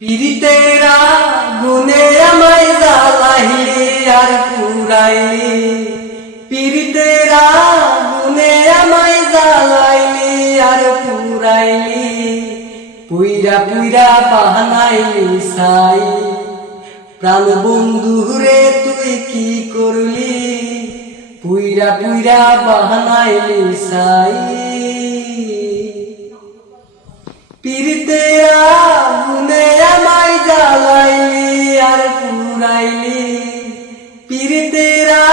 পিরিতেরা গুনে আমায় জ্বালাইলি আর পুরাইলি। পিরিতেরা গুনে আমায় জ্বালাইলি আর পুরাইলি। পুইরা পুইরা বাহানাইলি সাই প্রাণ বন্ধু রে, তুই কি করলি? পুইরা পুইরা বাহানাইলি সাই পিরিতেরা গুনে পুরাইলি পিরিতেরা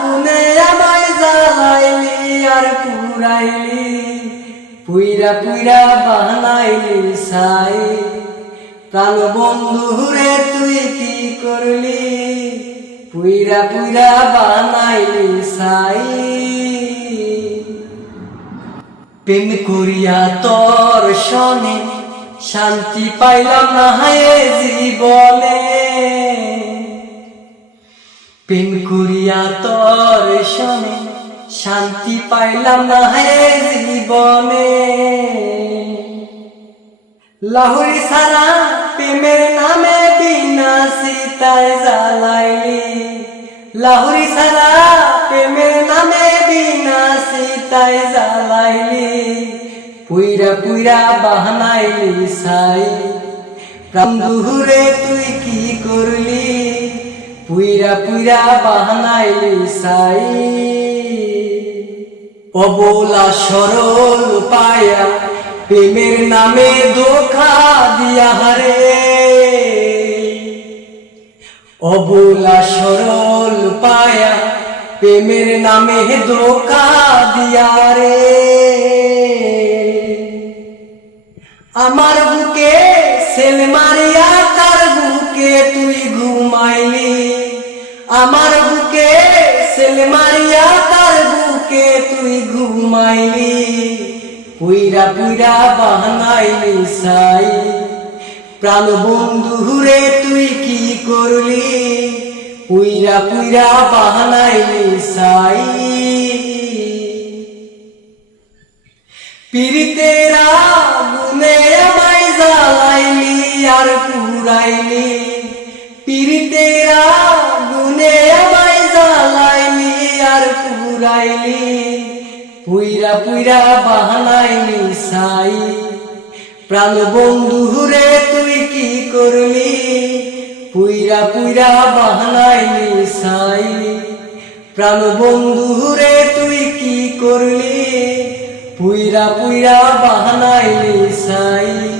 গুনে আমায় জ্বালাইলি আর পুরাইলি, পুইরা পুইরা বানাইলি সাই। প্রাণ বন্ধু রে তুই কি করলি? পুইরা পুইরা বানাইলি সাই। প্রেম করিয়া তোর শনে শান্তি পাইলাম না হায় জীবনে। করিয়া তোর শনে শান্তি পাইলাম না হায় জীবনে। লাহুরি সারা প্রেমের নামে বিনা সীতায় জ্বালাইলি। লাহুরি সারা প্রেমের নামে বিনা সীতায় জ্বালাইলি। পুইরা পুইরা বাহানাইলি সাই প্রান্ধুরে তুই কি করলি? পুইরা পুইরা বাহানাইলি সাই। অবলা সরল পায়া প্রেমের নামে ধোখা দিয়া হারে। অবলা সরল পায়া প্রেমের নামে ধোকা দিয়া রে আমার বুকে সেল মারিয়া তার বুকে তুই ঘুমাইলি, আমার বুকে সেল মারিয়া তার বুকে তুই ঘুমাইলি। পুইরা পুইরা বাহানাইলি সাই প্রাণ বন্ধু রে তুই কি করলি? পুইরা পুইরা বাহানাইলি সাই পিরিতেরা গুনে আমায় জ্বালাইলি, আর পুরাইলি পিরিতেরা গুনে আমায় জ্বালাইলি আর পুরাইলি পুইরা পুইরা বাহানাইলি সাই প্রাণ বন্ধু রে, তুই কি করলি? পুইরা পুইরা বাহানাইলি সাই প্রাণ বন্ধু রে, তুই কি করলি? পুইরা পুইরা বাহানাইলি সাই